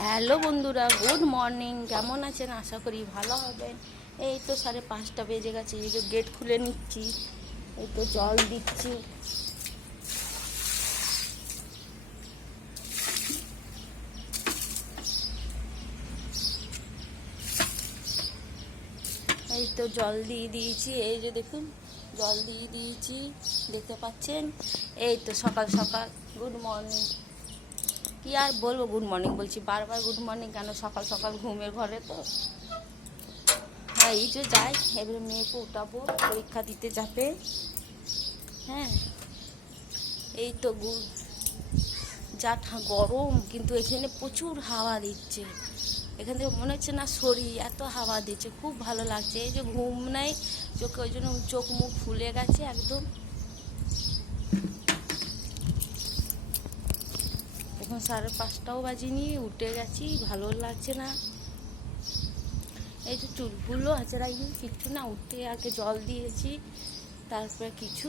Hello বন্ধুরা, good morning. কেমন আছেন? আশা করি ভালো হবেন। এই তো 5:30 বেজে গেছে। এই যে গেট খুলে নিচ্ছি, এই তো জল দিচ্ছি। এই তো জল দিয়ে দিয়েছি, এই যে দেখুন জল দিয়ে দিয়েছি, দেখতে পাচ্ছেন। এই তো সকাল সকাল গুড মর্নিং। কি আর বলবো, গুড মর্নিং বলছি, বারবার গুড মর্নিং কেন? সকাল সকাল ঘুমের ঘরে তো। হ্যাঁ, এই যে যাই, এবারে মেয়েকে উঠাবো, পরীক্ষা দিতে যাবে। হ্যাঁ, এই তো যা গরম, কিন্তু এখানে প্রচুর হাওয়া দিচ্ছে। এখান থেকে মনে হচ্ছে না শরীর এত হাওয়া দিচ্ছে, খুব ভালো লাগছে। এই যে ঘুম নাই চোখে, ওই জন্য চোখ মুখ ফুলে গেছে একদম। এখন 5:30টাও বাজিনি, উঠে গেছি, ভালো লাগছে না। এই যে চুলগুলো আঁচড়াইনি, কিচ্ছু না, উঠে আগে জল দিয়েছি, তারপরে কিছু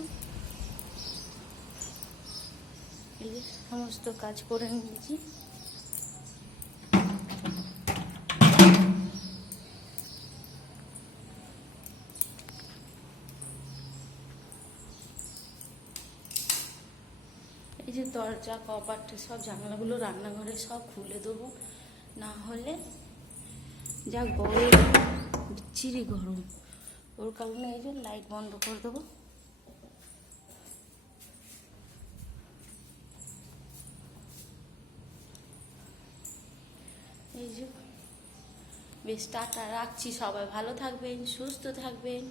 এই যে সমস্ত কাজ করে নিয়েছি। এই যে দরজা কপাট সব জানলাগুলো রান্নাঘরে সব খুলে দেবো, না হলে যা গরম, বিচ্ছিরি গরম, ওর কারণে এই যে লাইট বন্ধ করে দেবো। এই যে বেশ, টাটা, রাখছি। সবাই ভালো থাকবেন, সুস্থ থাকবেন।